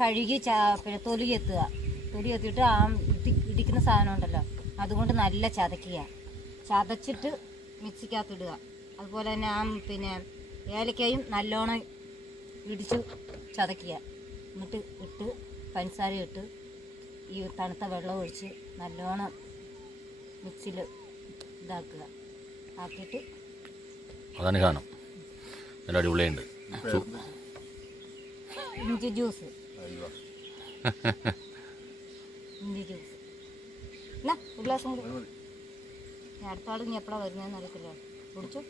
കഴുകി പിന്നെ തൊലി എത്തുക. തൊലി എത്തിയിട്ട് ആ ഇടിക്കുന്ന സാധനം ഉണ്ടല്ലോ അതുകൊണ്ട് നല്ല ചതക്കുക ചതച്ചിട്ട് മിക്സിക്കകത്ത് ഇടുക. അതുപോലെ തന്നെ ആ പിന്നെ ഏലക്കയും നല്ലോണം ഇടിച്ചു ചതക്കുക എന്നിട്ട് ഇട്ട് പഞ്ചസാര ഇട്ട് ഈ തണുത്ത വെള്ളം ഒഴിച്ച് നല്ലോണം മിക്സിയിൽ ഇതാക്കുക. ആക്കിയിട്ട് അതാണ് കാണും നല്ല അടിപൊളിയുണ്ട് ഇഞ്ചി ജ്യൂസ്. ഇഞ്ചി ജ്യൂസ്. എന്നാ ഒരു ഗ്ലാസ് കൂടി. അടുത്ത ആൾ ഇനി എപ്പോഴാണ് വരുന്നതെന്ന് അറിയത്തില്ല. കുടിച്ചു?